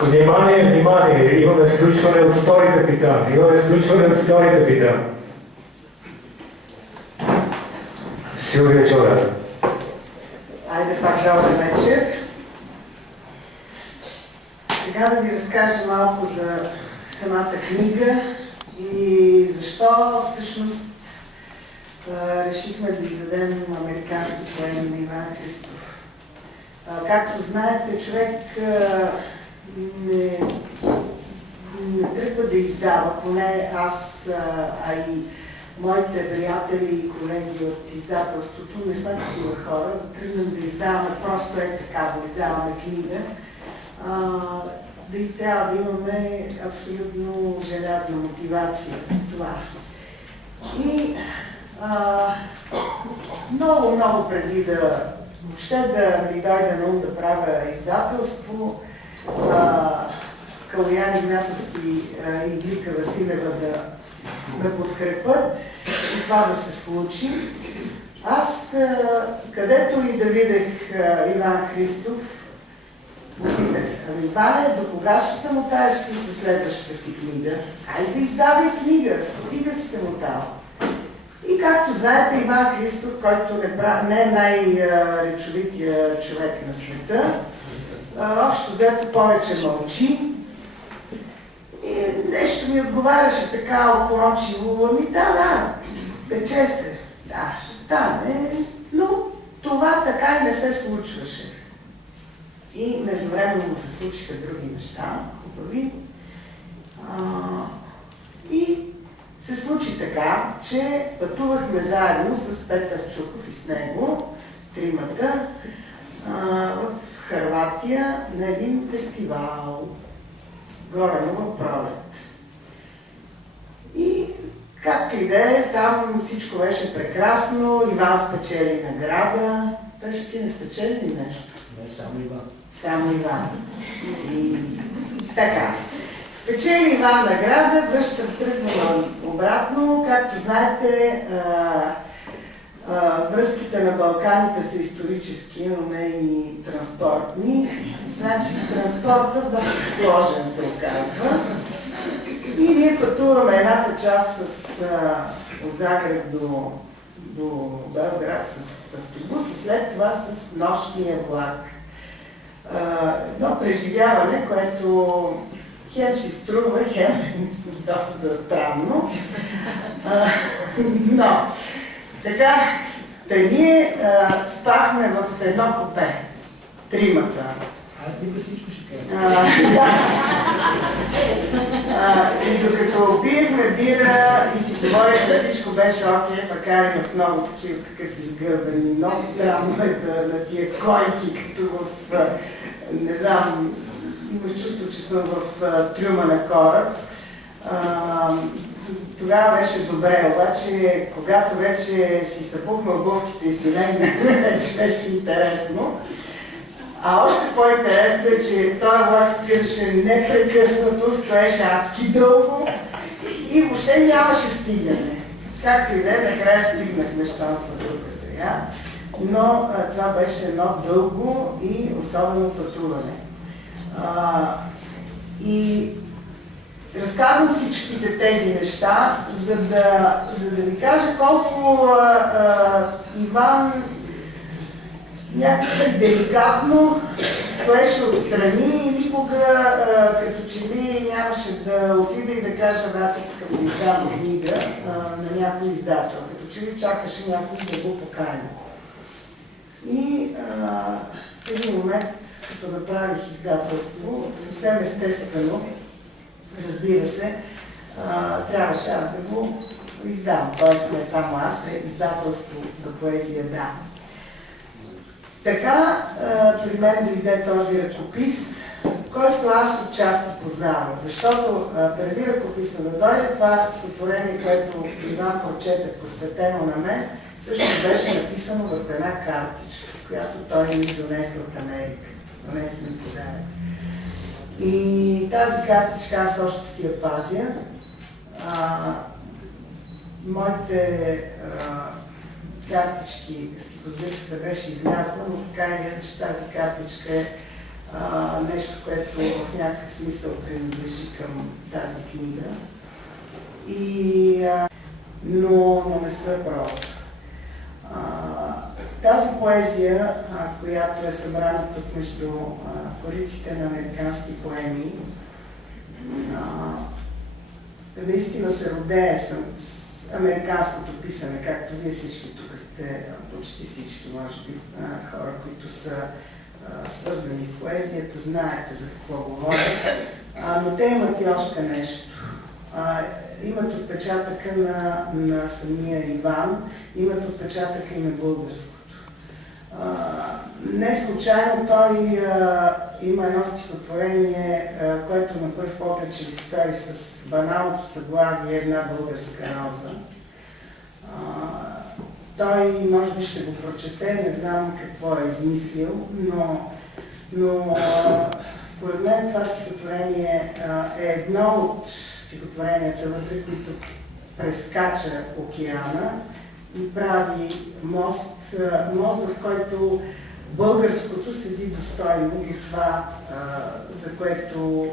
Внимание, внимание! Имаме включване от втори капитан. Имаме включване от втори капитан. Силвия Чода. Айде пак добър вечер. Сега да ви разкажа малко за самата книга и защо всъщност решихме да издадем американски поеми на Иван Христов. Както знаете, човек не тръгва да издава, поне аз, а и моите приятели и колеги от издателството не сме такива хора, да тръгнем да издаваме просто така, да издаваме книга. Да и трябва да имаме абсолютно желязна мотивация за това. И много преди да въобще да ми дойде на ум да правя издателство, Калоян Игнатовски и Иглика Василева да ме подкрепят и това да се случи. Аз, където и да видях Иван Христов, попитах: ами Иване, до кога ще самотаеш ти със следващата си книга? Айде издавай книга, стига си самотал. И както знаете, Иван Христов, който не е най-речовития човек на света, общо взето повече мълчи. И нещо ми отговаряше така опорочиво: ами да, пече се, да, ще стане, но това така и не се случваше. И междувременно се случиха други неща, хубави. И се случи така, че пътувахме заедно с Петър Чуков и с него, тримата, в Хърватия на един фестивал Горанова пролет. И както и да е, там всичко беше прекрасно, Иван спечели награда. Беше ти не спечели ли нещо? Не, само Иван. Само Иван. И така. Спечели Иван награда, тръгвам обратно. Както знаете, връзките на Балканите са исторически, но не и транспортни. Значи транспортът доста сложен се оказва. И ние пътуваме едната част от Загреб до Белград с автобус и след това с нощния влак. Едно преживяване, което хем си струва, хем доста странно. Но, така, ние спахме в едно купе, тримата. Ти всичко ще кажеш. И докато пиехме бира и си говорихме, всичко беше окей, макар и в много такъв изгърбен. Много странно е на тия койки, като в, не знам, има чувство, че съм в трюма на кораб. Тогава беше добре, обаче когато вече си съпухме обувките и си легнахме, вече беше интересно. А още по-интересно е, че този влак спираше непрекъснато, стоеше адски дълго и въобще нямаше стигане. Както и да е, накрая стигнахме, щом сме тук сега. Но това беше едно дълго и особено пътуване. И разказвам всичките тези неща, за да ви кажа колко Иван някакси деликатно стоеше отстрани и никога като че ли нямаше да отида и да кажа: аз искам да издавам книга на някой издател. Като че ли чакаше някой да го покани. И в един момент, като направих издателство, съвсем естествено, разбира се, трябваше аз да го издам. Тоест не само аз, а издателство за поезия, да. Така при мен дойде този ръкопис, който аз отчасти познавам, защото преди ръкописа да дойде, това стихотворение, което Иван прочете, посветено на мен, всъщност беше написано в една картичка, която той ми донесе от Америка. Донесе ми подарък. И тази картичка аз още си я пазя. Моите картички, стихосбирката беше излязла, но така или иначе тази картичка е нещо, което в някакъв смисъл принадлежи към тази книга. Но не са просто. Тази поезия, която е събрана тук между кориците на американски поеми, наистина се родее с американското писане, както вие всички тук сте, почти всички, може би, хора, които са свързани с поезията, знаете за какво говоря, но те имат и още нещо. Имат отпечатъка на самия Иван, имат отпечатъка и на българското. Не случайно той има едно стихотворение, което на пръв поглед ще ви стори с баналното заглавие "Една българска роза". Той може би ще го прочете, не знам какво е измислил, но според мен това стихотворение е едно от стихотворенията вътре, които прескача океана и прави мост, в който българското седи достойно до това, за което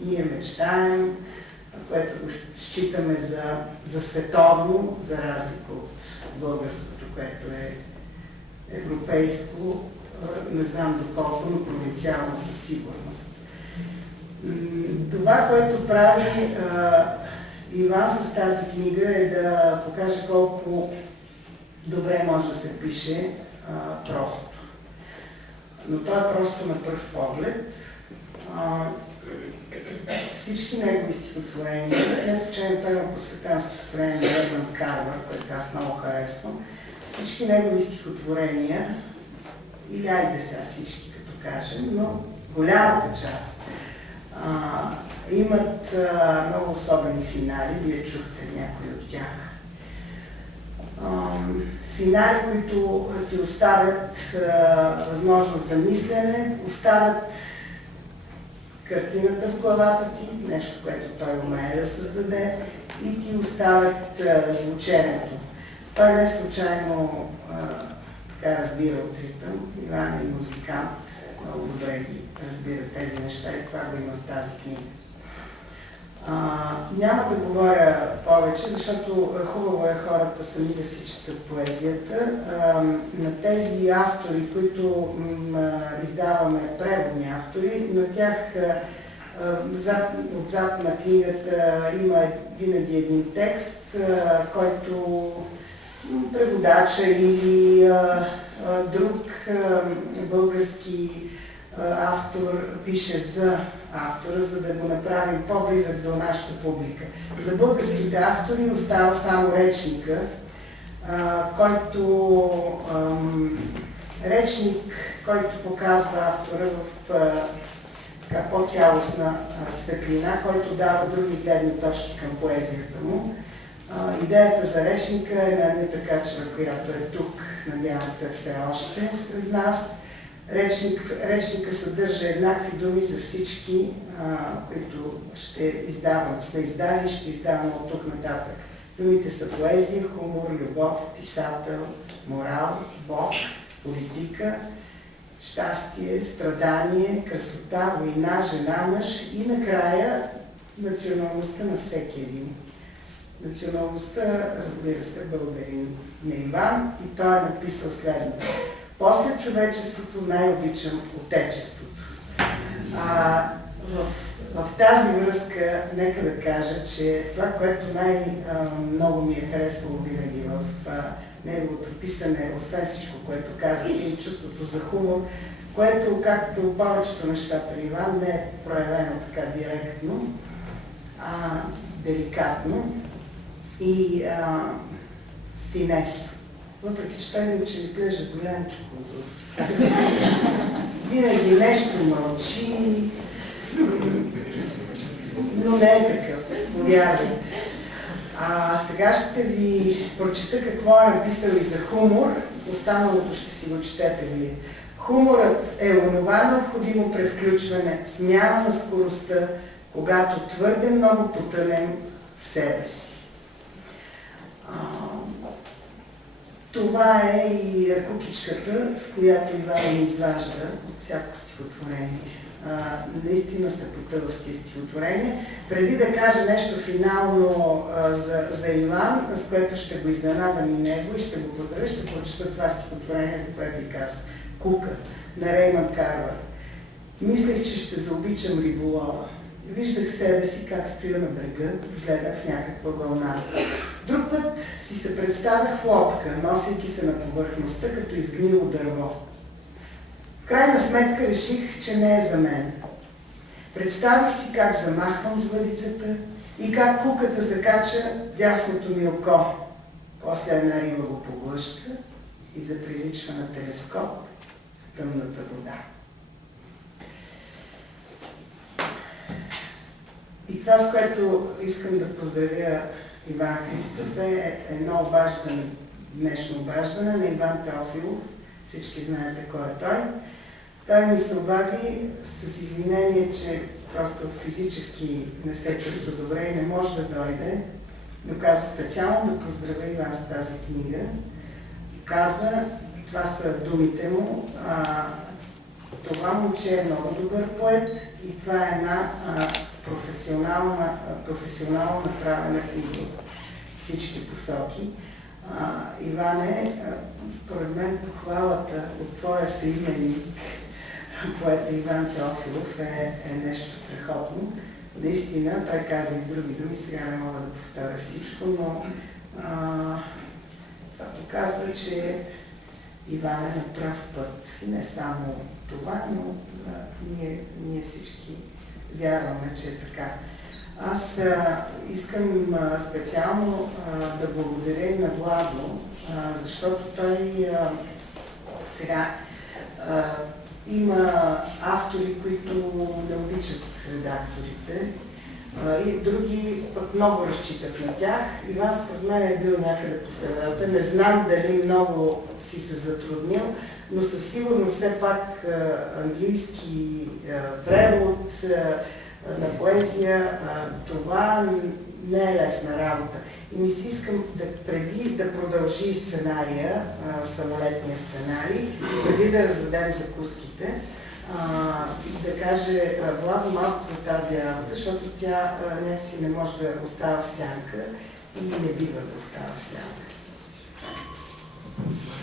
ние мечтаем, което го считаме за световно, за разлика от българското, което е европейско, не знам доколко, но провинциално със сигурност. Това, което прави Иван с тази книга, е да покаже колко добре може да се пише просто. Но то е просто на пръв поглед. Всички негови стихотворения, не случайно той има посветено стихотворение на Едмънд Карвар, което аз много харесвам, всички негови стихотворения, или айде сега всички като кажем, но голямата част, имат много особени финали, вие чухте някои от тях. Финали, които ти оставят възможност за мислене, оставят картината в главата ти, нещо, което той умее да създаде, и ти оставят звученето. Той не случайно така разбира от ритъм. Иван е музикант, много добре ги разбира тези неща и това го има в тази книга. Няма да говоря повече, защото хубаво е хората сами да си четат поезията. На тези автори, които издаваме преводни автори, на тях отзад на книгата има винаги един текст, който преводача или друг български автор пише за автора, за да го направим по-близък до нашата публика. За българските автори остава само речника, който показва автора в по-цялостна светлина, който дава други гледни точки към поезията му. Идеята за речника е на Анюта Качева, която е тук, надявам се все още сред нас. Речника съдържа еднакви думи за всички, които сме издали и ще издаваме от тук нататък. Думите са поезия, хумор, любов, писател, морал, Бог, политика, щастие, страдание, красота, война, жена, мъж и накрая националността на всеки един. Националността, разбира се, българин на Иван, и той е написал следното: "После човечеството най-обичам отечеството." В тази връзка нека да кажа, че това, което най-много ми е харесвало винаги в неговото писане, освен всичко, което казах, е и чувството за хумор, което, както повечето неща при Иван, не е проявено така директно, деликатно и с финес. Въпреки че той иначе изглежда голямчко. Винаги нещо мълчи, но не е такъв, повярвайте. Сега ще ви прочета какво е написал и за хумор, останалото ще си го четете вие. Хуморът е онова необходимо превключване, смяна на скоростта, когато твърде много потънем в себе си. Това е и кукичката, с която Иван ни изважда от всяко стихотворение. Наистина се потъва в тези стихотворения. Преди да кажа нещо финално за Иван, с което ще го изненадам и него и ще го поздравя, ще прочета това стихотворение, за което ви казах. Кука на Реймънд Карвар. Мислех, че ще заобичам риболова. Виждах себе си как стоя на брега, гледах в някаква вълна. Друг път си се представях в лодка, носейки се на повърхността като изгнило дърво. В крайна сметка реших, че не е за мен. Представих си как замахвам с въдицата и как куката закача дясното ми око. После една риба го поглъща и заприличва на телескоп в тъмната вода. И това, с което искам да поздравя Иван Христов, е едно обаждане, днешно обаждане на Иван Теофилов. Всички знаете кой е той. Той ми се обади с извинение, че просто физически не се чувства добре и не може да дойде, но каза специално да поздравя Иван с тази книга. Каза, това са думите му, това момче е много добър поет и това е една професионално направена книга в всички посоки. Иване, според мен похвалата от твоя съименник, поета Иван Теофилов, е нещо страхотно. Наистина, той каза и други думи, сега не мога да повторя всичко, но това показва, че Иван е на прав път. Не само това, но ние всички вярваме, че е така. Аз искам специално да благодаря и на Владо, защото той сега има автори, които не обичат редакторите и други пък много разчитат на тях. Иван според мен е бил някъде по средата. Не знам дали много си се затруднил, но със сигурност все пак английски превод на поезия, това не е лесна работа. И ми си искам преди да продължи сценария, самолетния сценарий, преди да раздадем закуските, да каже Владо малко за тази работа, защото тя някакси не може да остава в сянка и не бива да остава в сянка.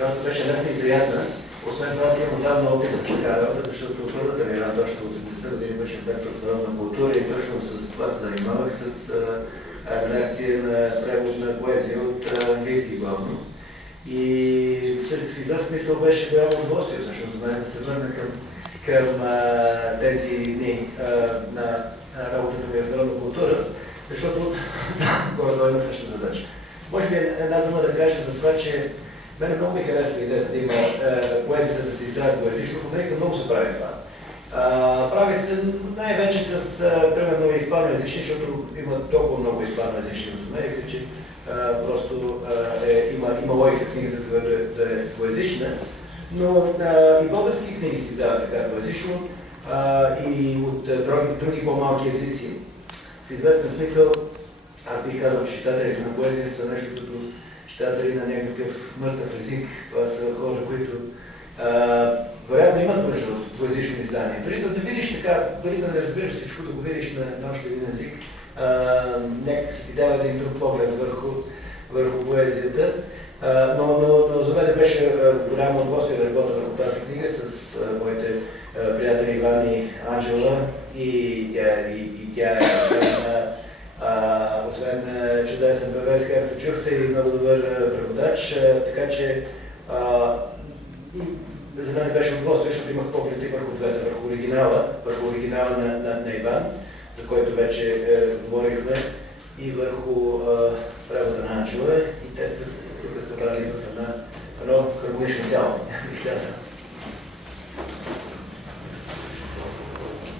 Работа беше лесна и приятна. Освен това, аз имам отдавна опит с такава работа, защото първата ми работа още от 80-та години беше лектор в народна култура и точно с това се занимавах с редакция на превод на поезия от английски главно. И в известен смисъл беше голямо удоволствие, всъщност за мен да се върна към тези дни на работата ми в народна култура, защото горе-долу има същата задача. Може би една дума да кажа за това, че мене много ми харесва идеята да има поезията да се издава поетично. В Америка много се прави това. Прави се най-вече с, примерно, испаноязични, защото има толкова много испаноязични в Америка, че просто има логика книгата, която да е поезична. Но и български книги се издават така поезично и от други по-малки езици. В известен смисъл, аз бих казал, че читателите на поезия са нещо като читатели на някакъв мъртъв език. Това са хора, които вероятно имат нужда от поезично издание. Дори да видиш така, дори да не разбираш всичко, да го видиш на още един език, някак си ти дава един друг поглед върху поезията. Но за мен беше голямо удоволствие да работя върху тази книга с моите приятели Иван и Анджела и тя е освен чудесен певец, както чухте, и много добър преводач, така че за мен беше удоволствие, защото имах погледи върху двете, върху оригинала на Иван, за който вече говорихме, и върху превода